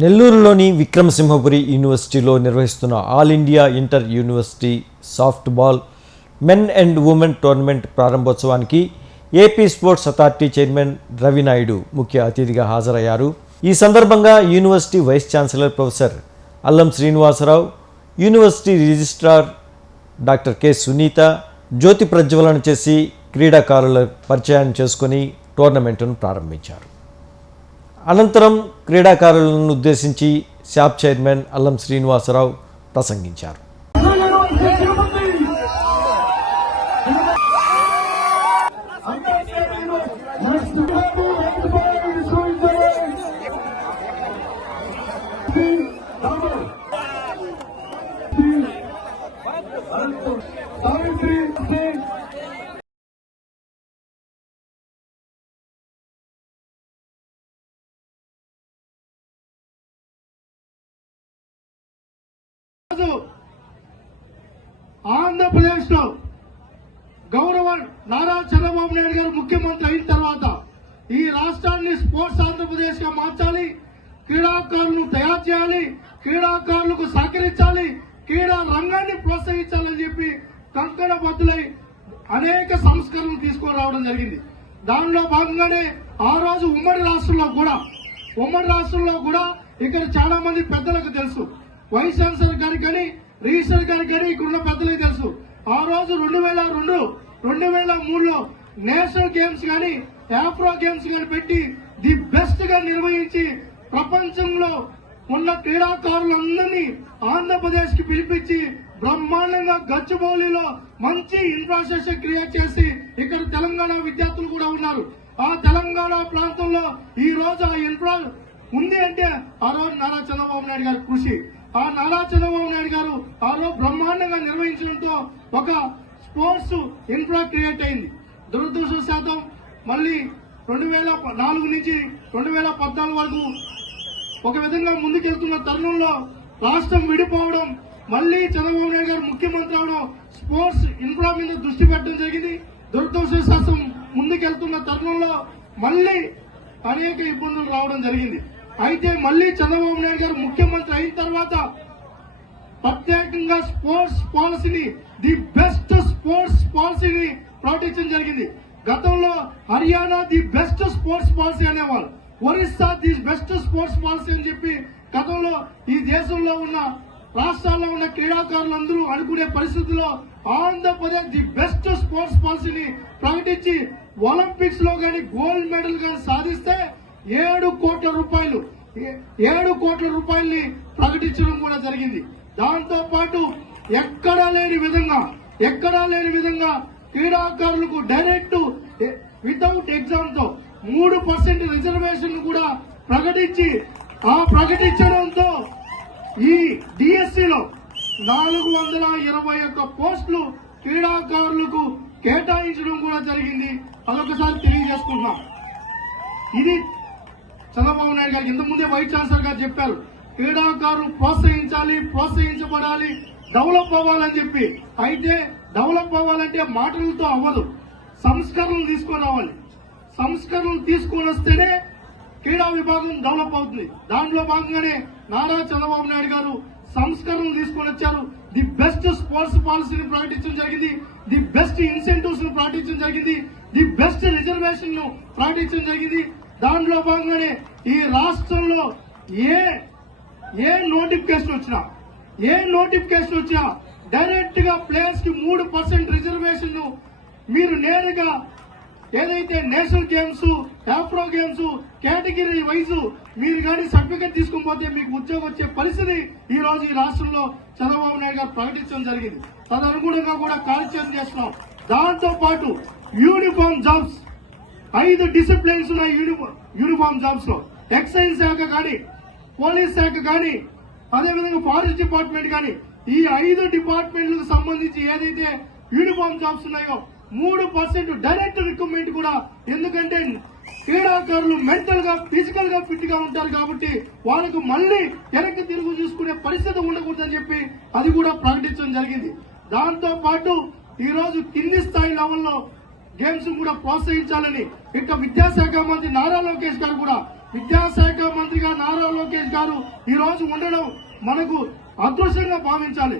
నెల్లూరులోని విక్రమసింహపురి యూనివర్సిటీలో నిర్వహిస్తున్న all India inter university softball men and women tournament ప్రారంభోత్సవానికి AP sports authority chairman Ravi Naidu ముఖ్య అతిథిగా హాజరయ్యారు. ఈ సందర్భంగా university vice chancellor professor Allam Srinivasarao university registrar doctor K Sunitha జ్యోతి ప్రజ్వలన చేసి క్రీడాకారుల పరిచయాన్ని చేసుకుని టోర్నమెంటును ప్రారంభించారు. అనంతరం క్రీడాకారులను ఉద్దేశించి శాప్ చైర్మన్ అల్లం శ్రీనివాసరావు ప్రసంగించారు. రోజు ఆంధ్రప్రదేశ్లో గౌరవ నారా చంద్రబాబు నాయుడు గారు ముఖ్యమంత్రి అయిన తర్వాత ఈ రాష్ట్రాన్ని స్పోర్ట్స్ ఆంధ్రప్రదేశ్గా మార్చాలి క్రీడాకారులను తయారు చేయాలి క్రీడాకారులకు సహకరించాలి క్రీడా రంగాన్ని ప్రోత్సహించాలని చెప్పి కంకణ బద్దులై అనేక సంస్కరణలు తీసుకురావడం జరిగింది. దానిలో భాగంగానే ఆ రోజు ఉమ్మడి రాష్ట్రంలో కూడా ఉమ్మడి రాష్ట్రంలో కూడా ఇక్కడ చాలా మంది పెద్దలకు తెలుసు. వైస్ ఛాన్సలర్ గారికి కానీ రిజిస్టర్ గారికి కానీ ఇక్కడ ఉన్న పెద్దలకు తెలుసు. ఆ రోజు రెండు వేల రెండు రెండు వేల మూడులో నేషనల్ గేమ్స్ కానీ ఆఫ్రో గేమ్స్ కానీ పెట్టి ది బెస్ట్గా నిర్వహించి ప్రపంచంలో ఉన్న క్రీడాకారులందరినీ ఆంధ్రప్రదేశ్కి పిలిపించి బ్రహ్మాండంగా గచ్చిబౌలిలో మంచి ఇన్ఫ్రాస్ట్రక్చర్ క్రియేట్ చేసి ఇక్కడ తెలంగాణ విద్యార్థులు కూడా ఉన్నారు. ఆ తెలంగాణ ప్రాంతంలో ఈ రోజు ఆ ఇన్ఫ్రా ఉంది అంటే ఆ రోజు నారా చంద్రబాబు నాయుడు గారి కృషి. ఆ నారా చంద్రబాబు నాయుడు గారు ఆ రోజు బ్రహ్మాండంగా నిర్వహించడంతో ఒక స్పోర్ట్స్ ఇన్ఫ్రా క్రియేట్ అయింది. దురదృష్టశాతం మళ్ళీ రెండు వేల నాలుగు నుంచి రెండు వేల పద్నాలుగు వరకు ఒక విధంగా ముందుకెళ్తున్న తరుణంలో రాష్ట్రం విడిపోవడం మళ్ళీ చంద్రబాబు నాయుడు గారు ముఖ్యమంత్రి అవడం స్పోర్ట్స్ ఇన్ఫ్రా మీద దృష్టి పెట్టడం జరిగింది. దురదృష్టశాస్త్రం ముందుకెళ్తున్న తరుణంలో మళ్ళీ అనేక ఇబ్బందులు రావడం జరిగింది. అయితే మళ్ళీ చంద్రబాబు నాయుడు గారు ముఖ్య అయిన తర్వాత ప్రత్యేకంగా స్పోర్ట్స్ పాలసీని ది బెస్ట్ స్పోర్ట్స్ పాలసీని ప్రకటించడం జరిగింది. గతంలో Haryana the best sports policy అనేవాళ్ళు. Orissa the best sports policy అని చెప్పి గతంలో ఈ దేశంలో ఉన్న రాష్ట్రాల్లో ఉన్న క్రీడాకారులందరూ అనుకునే పరిస్థితుల్లో ఆంధ్రప్రదేశ్ ది బెస్ట్ స్పోర్ట్స్ పాలసీని ప్రకటించి ఒలింపిక్స్లో కానీ గోల్డ్ మెడల్ కానీ సాధిస్తే ఏడు కోట్ల రూపాయలు. ఏడు కోట్ల రూపాయల్ని ప్రకటించడం కూడా జరిగింది. దాంతో పాటు ఎక్కడా లేని విధంగా ఎక్కడా లేని విధంగా క్రీడాకారులకు డైరెక్ట్ వితౌట్ ఎగ్జామ్తో మూడు పర్సెంట్ రిజర్వేషన్ కూడా ప్రకటించి ఆ ప్రకటించడంతో ఈ డిఎస్సిలో నాలుగు వందల ఇరవై ఒక్క పోస్టులు క్రీడాకారులకు కేటాయించడం కూడా జరిగింది. అదొకసారి తెలియజేసుకుంటున్నాం. ఇది చంద్రబాబు నాయుడు గారికి ఇంత ముందే వైస్ ఛాన్సలర్ గారు చెప్పారు క్రీడాకారులు ప్రోత్సహించాలి ప్రోత్సహించబడాలి డెవలప్ అవ్వాలని చెప్పి. అయితే డెవలప్ అవ్వాలంటే మాటలతో అవ్వదు సంస్కరణలు తీసుకొని రావాలి. సంస్కరణలు తీసుకొని వస్తేనే క్రీడా విభాగం డెవలప్ అవుతుంది. దాంట్లో భాగంగానే నారా చంద్రబాబు నాయుడు గారు సంస్కరణలు తీసుకొని వచ్చారు. ది బెస్ట్ స్పోర్ట్స్ పాలసీని ప్రకటించడం జరిగింది. ది బెస్ట్ ఇన్సెంటివ్స్ను ప్రకటించడం జరిగింది. ది బెస్ట్ రిజర్వేషన్ను ప్రకటించడం జరిగింది. దాంట్లో భాగంగానే ఈ రాష్ట్రంలో ఏ ఏ నోటిఫికేషన్ వచ్చినా ఏ నోటిఫికేషన్ వచ్చినా డైరెక్ట్గా ప్లేయర్స్కి మూడు పర్సెంట్ రిజర్వేషన్ మీరు నేరుగా ఏదైతే national games Afro games category wise మీరు కానీ సర్టిఫికేట్ తీసుకుని పోతే మీకు ఉద్యోగం వచ్చే పరిస్థితి ఈ రోజు ఈ రాష్ట్రంలో చంద్రబాబు నాయుడు గారు ప్రకటించడం జరిగింది. తదనుగుణంగా కూడా కార్యక్రమం చేస్తున్నాం. దాంతో పాటు యూనిఫామ్ జాబ్స్ ఐదు డిసిప్లిన్స్ ఉన్నాయి యూనిఫామ్ యూనిఫామ్ జాబ్స్లో. ఎక్సైజ్ శాఖ కానీ పోలీస్ శాఖ కానీ అదేవిధంగా ఫారెస్ట్ డిపార్ట్మెంట్ కానీ ఈ ఐదు డిపార్ట్మెంట్లకు సంబంధించి ఏదైతే యూనిఫామ్ జాబ్స్ ఉన్నాయో మూడు పర్సెంట్ డైరెక్ట్ రిక్రూట్మెంట్ కూడా. ఎందుకంటే క్రీడాకారులు మెంటల్గా ఫిజికల్గా ఫిట్గా ఉంటారు కాబట్టి వాళ్ళకు మళ్ళీ వెనక్కి తిరుగు చూసుకునే పరిస్థితి ఉండకూడదని చెప్పి అది కూడా ప్రకటించడం జరిగింది. దాంతో పాటు ఈ రోజు కింది స్థాయి లెవెల్లో గేమ్స్ కూడా ప్రోత్సహించాలని ఇంకా విద్యాశాఖ మంత్రి నారా లోకేష్ గారు కూడా విద్యాశాఖ మంత్రిగా నారా లోకేష్ గారు ఈ రోజు ఉండడం మనకు అదృశ్యంగా భావించాలి.